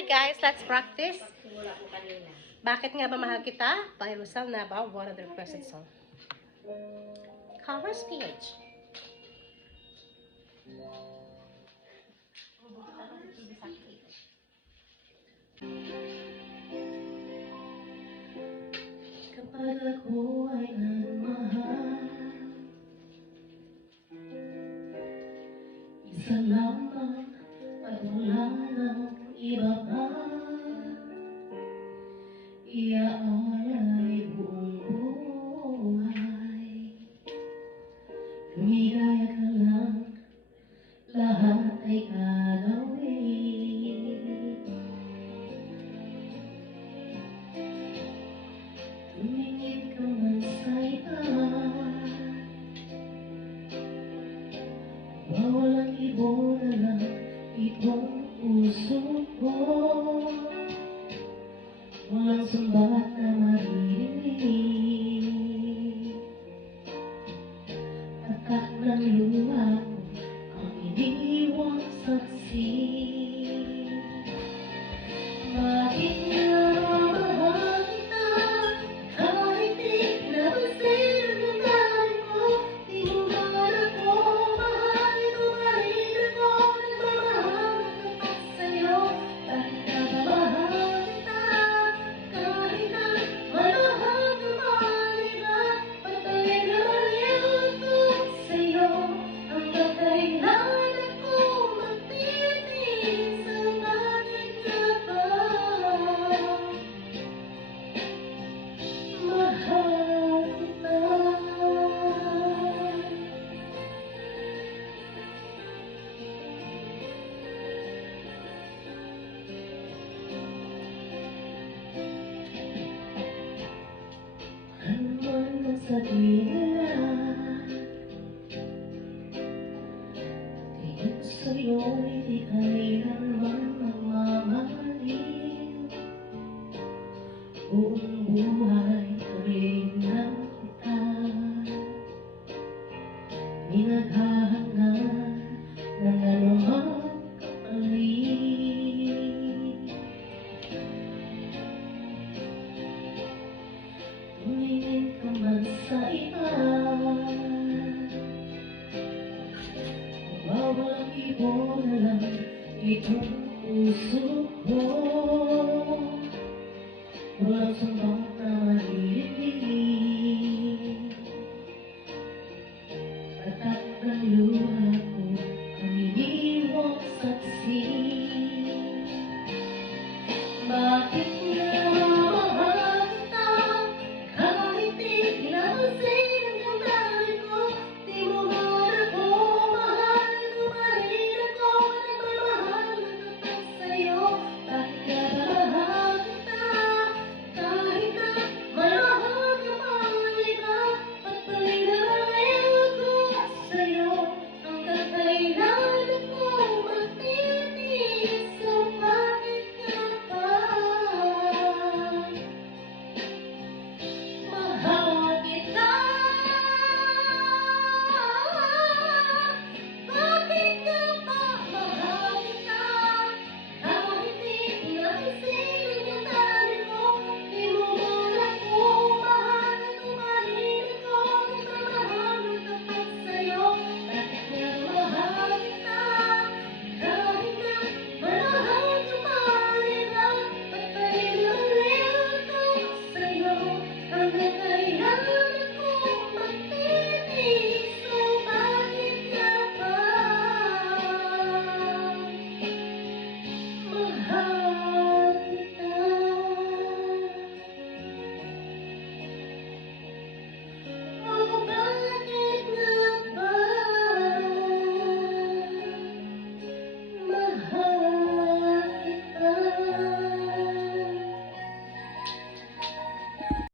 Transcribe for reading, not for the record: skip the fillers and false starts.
Hi guys, let's practice. Bakit nga ba mahal kita? By Rosal Nava, one of the requested song. Cover speech. Kapag ako ay nagmahal, isa lamang at wala nang iba pa, iaalay buong buhay. Lumigaya ka lang, lahat ay gagawin. Tumingin ka man sa iba, wawalang ibon na lang itong puso ko. Walang sumbat na maririnig, tatak ng luha ko ang iniwang saksi. Bakit nga mahal kita, kahit di napansin ang ugali ko, di mo man ako mahal, ito pa rin ako nagmamahal ng sa'yo. Bakit ka ba mahal kita, kahit na malahag ang maliba, patuloy na maliwan ko sa'yo, hanggang kailan ako magtitiis sa bakit ka ba mahal kita. Ano man ang sabihin nila, tingin ko sa'yo hindi kailanman magmamahalin. Buong buhay tuloy na kita, di naghahangad ng anumang kapalit. Tumingin ka man sa iba, wawalang ibon na lang itong puso ko.